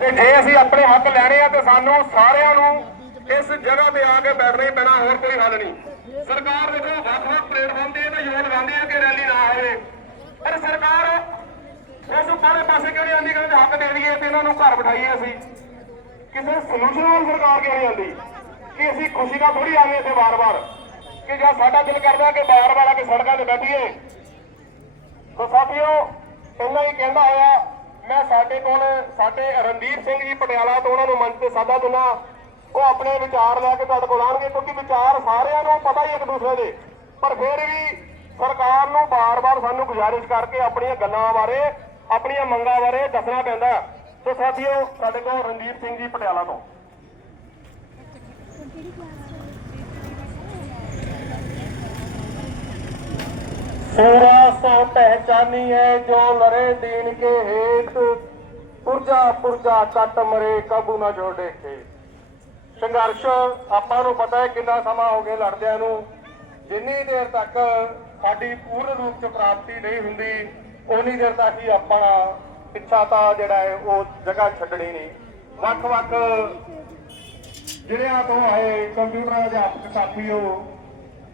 ਤੇ ਜੇ ਅਸੀਂ ਆਪਣੇ ਹੱਕ ਲੈਣੇ ਆ ਤੇ ਸਾਨੂੰ ਸਾਰਿਆਂ ਨੂੰ ਇਸ ਜਗ੍ਹਾ ਤੇ ਆ ਕੇ ਬੈਠਣਾ ਹੀ ਪੈਣਾ, ਹੋਰ ਕੋਈ ਹੱਲ ਨਹੀਂ। ਸਰਕਾਰ ਦੇਖੋ ਵੱਖ-ਵੱਖ ਪਲੇਟਫਾਰਮ ਤੇ ਇਹ ਯੋਗ ਲਾਉਂਦੇ ਆ ਕਿ ਰੈਲੀ ਨਾ ਹੋਵੇ ਪਰ ਸਰਕਾਰ ਉਸ ਉੱਪਰਲੇ ਪਾਸੇ ਕਿਉਂ ਨਹੀਂ ਆਉਂਦੀ ਕਿ ਹੱਕ ਦੇ ਦਈਏ ਤੇ ਇਹਨਾਂ ਨੂੰ ਘਰ ਬਿਠਾਈਏ ਅਸੀਂ। ਕਿਸੇ ਸੋਲੂਸ਼ਨ ਵੱਲ ਸਰਕਾਰ ਕਿਉਂ ਨਹੀਂ ਆਉਂਦੀ ਕਿ ਅਸੀਂ ਖੁਸ਼ੀ ਨਾਲ ਥੋੜੀ ਆਉਂਦੇ ਇੱਥੇ ਵਾਰ-ਵਾਰ। ਕਿ ਜਾਂ ਸਾਡਾ ਦਿਲ ਕਰਦਾ ਕਿ ਬਾਰ ਬਾਰ ਆ ਕੇ ਸੜਕਾਂ ਤੇ ਬੈਠੀਏ। ਸੋ ਸਾਥੀਓ, ਪਹਿਲਾਂ ਹੀ ਕਹਿੰਦਾ ਹੋਇਆ ਮੈਂ ਸਾਡੇ ਕੋਲ, ਸਾਡੇ ਰਣਦੀਪ ਸਿੰਘ ਜੀ ਪਟਿਆਲਾ ਤੋਂ ਉਹਨਾਂ ਨੂੰ ਮੰਚ ਤੇ ਸਾਦਾ ਦਿੰਦਾ। ਉਹ ਆਪਣੇ ਵਿਚਾਰ ਲੈ ਕੇ ਤੁਹਾਡੇ ਕੋਲ ਆਉਣਗੇ, ਕਿਉਂਕਿ ਵਿਚਾਰ ਸਾਰਿਆਂ ਨੂੰ ਪਤਾ ਹੀ ਇੱਕ ਦੂਸਰੇ ਦੇ। ਪਰ ਫਿਰ ਵੀ ਸਰਕਾਰ ਨੂੰ ਬਾਰ-ਬਾਰ ਸਾਨੂੰ ਗੁਜ਼ਾਰਿਸ਼ ਕਰਕੇ ਆਪਣੀਆਂ ਗੱਲਾਂ ਬਾਰੇ, ਆਪਣੀਆਂ ਮੰਗਾਂ ਬਾਰੇ ਦੱਸਣਾ ਪੈਂਦਾ ਸੋ ਸਾਥੀਓ, ਸਾਡੇ ਕੋਲ ਰਣਦੀਪ ਸਿੰਘ ਜੀ ਪਟਿਆਲਾ ਤੋਂ। सूरा सो पहचानी है जो लड़े दीन के हेत पुरजा पुरजा ਕੱਟ ਮਰੇ ਕਾਬੂ ਨਾ ਛੋੜੇ ਕੇ ਸੰਘਰਸ਼ ਆਪਾਂ ਨੂੰ ਪਤਾ ਹੈ ਕਿੰਨਾ ਸਮਾਂ ਹੋ ਗਿਆ ਲੜਦਿਆਂ ਨੂੰ ਜਿੰਨੀ ਦੇਰ ਤੱਕ ਸਾਡੀ ਪੂਰਨ ਰੂਪ ਚ ਪ੍ਰਾਪਤੀ ਨਹੀਂ ਹੁੰਦੀ ਉਨੀ ਦੇਰ ਤੱਕ ਹੀ ਆਪਾਂ ਪਿੱਛਾ ਤਾਂ ਜਿਹੜਾ ਹੈ ਉਹ ਜਗ੍ਹਾ ਛੱਡਣੀ ਨਹੀਂ ਵੱਖ-ਵੱਖ ਜ਼ਿਲ੍ਹਿਆਂ ਤੋਂ ਆਏ ਕੰਪਿਊਟਰ ਅਧਿਆਪਕ ਸਾਥੀਓ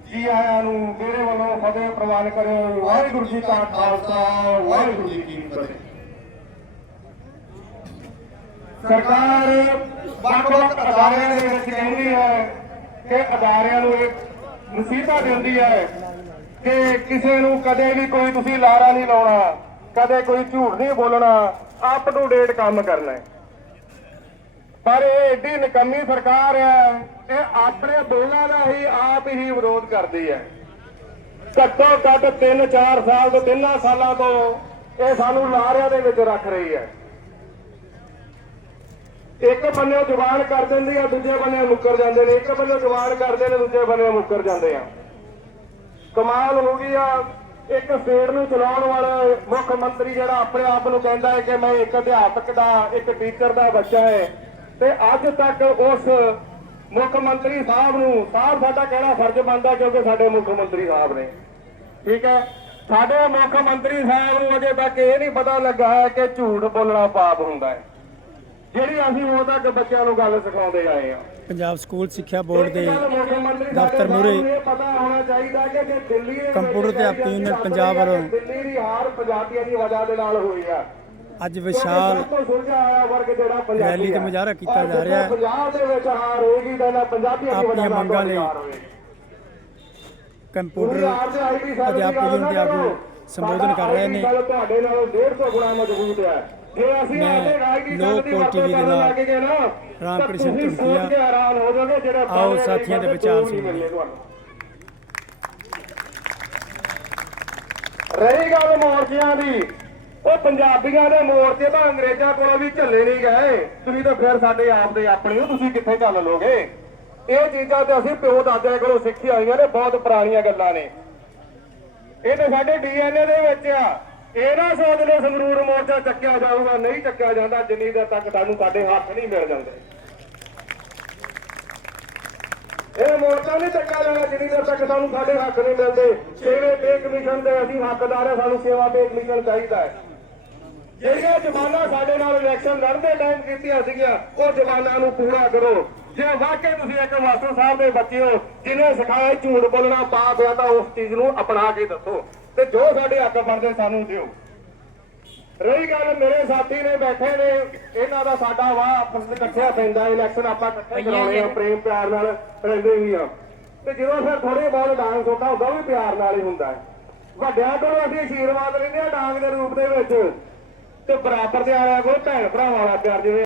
ਜੀ ਆਇਆਂ ਨੂੰ ਮੇਰੇ ਵੱਲੋਂ ਫਤਿਹ ਪ੍ਰਵਾਨ ਕਰਿਓ। ਵਾਹਿਗੁਰੂ ਜੀ ਕਾ ਖਾਲਸਾ, ਵਾਹਿਗੁਰੂ ਜੀ ਕੀ ਫਤਿਹ। ਸਰਕਾਰ ਵੱਖ-ਵੱਖ ਅਦਾਰਿਆਂ ਦੇ ਵਿੱਚ ਕਹਿੰਦੀ ਹੈ ਕਿ ਅਦਾਰਿਆਂ ਨੂੰ ਇੱਕ ਨਸੀਹਤਾਂ ਦਿੰਦੀ ਹੈ ਕਿ ਕਿਸੇ ਨੂੰ ਕਦੇ ਵੀ ਕੋਈ ਤੁਸੀਂ ਲਾਰਾ ਨਹੀਂ ਲਾਉਣਾ, ਕਦੇ ਕੋਈ ਝੂਠ ਨਹੀਂ ਬੋਲਣਾ ਅਪ ਟੂ ਡੇਟ ਕੰਮ ਕਰਨਾ ਹੈ। ਪਰ ਇਹ ਏਡੀ ਨਕਮੀ ਸਰਕਾਰ ਹੈ ਇਹ ਆਪਣੇ ਬੋਲਾਂ ਦਾ ਹੀ ਆਪ ਹੀ ਵਿਰੋਧ ਕਰਦੀ ਹੈ। ਘੱਟੋ ਘੱਟ 3-4 ਸਾਲ ਤੋਂ 3 ਸਾਲਾਂ ਤੋਂ ਇਹ ਸਾਨੂੰ ਲਾਰਿਆਂ ਦੇ ਵਿੱਚ ਰੱਖ ਰਹੀ ਹੈ। ਇੱਕ ਬੰਨੇ ਜਵਾਨ ਕਰ ਦਿੰਦੀ ਆ, ਦੂਜੇ ਬੰਨੇ ਮੁੱਕਰ ਜਾਂਦੇ ਨੇ। ਇੱਕ ਬੰਨੇ ਜਵਾਨ ਕਰਦੇ ਨੇ, ਦੂਜੇ ਬੰਨੇ ਮੁੱਕਰ ਜਾਂਦੇ ਆ। ਕਮਾਲ ਹੋ ਗਈ ਆ। ਇੱਕ ਸਟੇਟ ਨੂੰ ਚਲਾਉਣ ਵਾਲਾ ਮੁੱਖ ਮੰਤਰੀ ਜਿਹੜਾ ਆਪਣੇ ਆਪ ਨੂੰ ਕਹਿੰਦਾ ਹੈ ਕਿ ਮੈਂ ਇੱਕ ਅਧਿਆਪਕ ਦਾ, ਇੱਕ ਟੀਚਰ ਦਾ ਬੱਚਾ ਹੈ। ਤੇ ਅੱਜ ਤੱਕ ਉਸ ਮੁੱਖ ਮੰਤਰੀ ਸਾਹਿਬ ਨੂੰ ਸਾਹਿਬ ਸਾਡਾ ਕਹਿਣਾ ਫਰਜ਼ ਬਣਦਾ ਕਿਉਂਕਿ ਸਾਡੇ ਮੁੱਖ ਮੰਤਰੀ ਸਾਹਿਬ ਨੇ। ਠੀਕ ਹੈ? ਸਾਡੇ ਮੁੱਖ ਮੰਤਰੀ ਸਾਹਿਬ ਨੂੰ ਅਜੇ ਤੱਕ ਇਹ ਨਹੀਂ ਪਤਾ ਲੱਗਾ ਹੈ ਕਿ ਝੂਠ ਬੋਲਣਾ ਪਾਪ ਹੁੰਦਾ ਹੈ। ਜਿਹੜੀ ਅਸੀਂ ਉਦੋਂ ਤੱਕ ਬੱਚਿਆਂ ਨੂੰ ਗੱਲ ਸਿਖਾਉਂਦੇ ਆਏ ਹਾਂ। ਪੰਜਾਬ ਸਕੂਲ ਸਿੱਖਿਆ ਬੋਰਡ ਦੇ ਦਫ਼ਤਰ ਮੂਹਰੇ ਪਤਾ ਹੋਣਾ ਚਾਹੀਦਾ ਕਿ ਜੇ ਦਿੱਲੀ ਕੰਪਿਊਟਰ ਅਧਿਆਪਕ ਯੂਨੀਅਨ ਪੰਜਾਬ ਵੱਲੋਂ ਦਿੱਲੀ ਦੀ ਹਾਰ ਪੰਜਾਬੀਆਂ ਦੀ ਵਜ੍ਹਾ ਦੇ ਨਾਲ ਹੋਈ ਆ ਅੱਜ ਵਿਸ਼ਾਲ ਰੈਲੀ ਤੇ। ਮੁਜ਼ਾਹਰਾ ਕੀਤਾ ਜਾ ਰਿਹਾ ਹੈ। ਪੰਜਾਬ ਦੇ ਵਿੱਚ ਹਾਰ ਹੋਏਗੀ ਤਾਂ ਨਾ ਪੰਜਾਬੀਆਂ ਦੀ ਵਜ੍ਹਾ ਆਪਣੀਆਂ ਮੰਗਾਂ ਲਈ। ਕੰਪਿਊਟਰ ਅਧਿਆਪਕ ਨਾ ਦੇ ਆਗੂ। ਸੰਬੋਧਨ ਕਰ ਰਹੇ ਨੇ। ਤੁਹਾਡੇ ਨਾਲੋਂ 150 ਗੁਣਾ ਮਜ਼ਬੂਤ ਹੈ ਜੇ ਅਸੀਂ ਆਪਣੇ ਸੈੱਲ ਦੀ ਨਾਲ ਲੱਗ ਗਏ ਨਾ ਰਾਮਕ੍ਰਿਸ਼ਨ ਤਾਂ ਤੁਸੀਂ ਧੁੰਕੀਆ। ਸੋਚ ਕੇ ਹੈਰਾਨ ਹੋ ਜਾਓਗੇ ਜਿਹੜੇ ਆਓ ਸਾਥੀਆਂ ਦੇ ਵਿਚਾਰ ਸੁਣੀਏ। ਰਹੀ ਗੱਲ ਮੋਰਚਿਆਂ ਦੀ ਉਹ ਪੰਜਾਬੀਆਂ ਦੇ ਮੋਰਚੇ ਤਾਂ ਅੰਗਰੇਜ਼ਾਂ ਕੋਲੋਂ ਵੀ ਝੱਲੇ ਨਹੀਂ ਗਏ। ਤੁਸੀਂ ਤਾਂ ਫਿਰ ਸਾਡੇ ਆਪ ਦੇ ਆਪਣੇ ਹੋ, ਤੁਸੀਂ ਕਿੱਥੇ ਚੱਲ ਲੋਗੇ? ਇਹ ਚੀਜ਼ਾਂ ਤੇ ਅਸੀਂ ਪਿਓ ਦਾਦਿਆਂ ਕੋਲੋਂ ਸਿੱਖੀਆਂ ਹੋਈਆਂ ਨੇ, ਬਹੁਤ ਪੁਰਾਣੀਆਂ ਗੱਲਾਂ ਨੇ। ਇਹ ਤਾਂ ਸਾਡੇ ਡੀਐਨਏ ਦੇ ਵਿੱਚ ਆ। ਇਹ ਨਾ ਸੋਚ ਲਓ ਸੰਗਰੂਰ ਮੋਰਚਾ ਚੱਕਿਆ ਜਾਊਗਾ, ਨਹੀਂ ਚੱਕਿਆ ਜਾਂਦਾ, ਜਿੰਨੀ ਦੇਰ ਤੱਕ ਤੁਹਾਨੂੰ ਸਾਡੇ ਹੱਥ ਨਹੀਂ ਮਿਲ ਜਾਂਦੇ। ਇਹ ਮੋਰਚਾ ਨਹੀਂ ਚੱਕਿਆ ਜਾਣਾ, ਜਿੰਨੀ ਦੇਰ ਤੱਕ ਸਾਨੂੰ ਸਾਡੇ ਹੱਕ ਨਹੀਂ ਮਿਲਦੇ। ਸੇਵੇ ਪੇ ਕਮਿਸ਼ਨ ਦੇ ਅਸੀਂ ਹੱਕਦਾਰ ਹਾਂ ਸਾਨੂੰ ਸੇਵਾ ਪੇ ਕਮਿਸ਼ਨ ਚਾਹੀਦਾ ਹੈ। ਜਿਹੜੀਆਂ ਜ਼ਮਾਨਾ ਸਾਡੇ ਨਾਲ ਇਲੈਕਸ਼ਨ ਲੜਦੇ ਟਾਈਮ ਕੀਤੀਆਂ ਸੀਗੀਆਂ ਉਹ ਜ਼ਮਾਨਾ ਨੂੰ ਪੂਰਾ ਕਰੋ। ਜੇ ਵਾਕਈ ਤੁਸੀਂ ਇੱਕ ਮਾਸਟਰ ਸਾਹਿਬ ਦੇ ਬੱਚੇ ਹੋ ਜਿਹਨੇ ਸਿਖਾਇਆ ਝੂਠ ਬੋਲਣਾ ਪਾਪ ਆ ਤਾਂ ਉਸ ਚੀਜ਼ ਨੂੰ ਅਪਣਾ ਕੇ ਦੱਸੋ। ਤੇ ਜੋ ਸਾਡੇ ਹੱਕ ਬਣਦੇ ਸਾਨੂੰ ਦਿਓ। ਰਹੀ ਗੱਲ ਮੇਰੇ ਸਾਥੀ ਨੇ ਬੈਠੇ ਨੇ ਇਹਨਾਂ ਦਾ ਸਾਡਾ ਵਾਹ ਆਪਸ ਵਿੱਚ ਇਕੱਠਿਆ ਪੈਂਦਾ ਇਲੈਕਸ਼ਨ ਆਪਾਂ ਇਕੱਠੇ ਕਰਾਉਣੇ ਆ ਪ੍ਰੇਮ ਪਿਆਰ ਨਾਲ ਰਹਿੰਦੇ ਵੀ ਆ। ਤੇ ਜਦੋਂ ਫਿਰ ਥੋੜੇ ਬਹੁਤ ਡਾਂਗ ਛੋਟਾ ਹੁੰਦਾ ਉਹ ਵੀ ਪਿਆਰ ਨਾਲ ਹੀ ਹੁੰਦਾ ਹੈ। ਵੱਡਿਆਂ ਕੋਲੋਂ ਅਸੀਂ ਆਸ਼ੀਰਵਾਦ ਲੈਂਦੇ ਆ ਡਾਂਗ ਦੇ ਰੂਪ ਦੇ ਵਿੱਚ। ਤੇ ਬਰਾਬਰ ਦੇ ਆਲਿਆਂ ਕੋਲ ਭੈਣ ਭਰਾਵਾਂ ਵਾਲਾ ਪਿਆਰ ਜਿਵੇਂ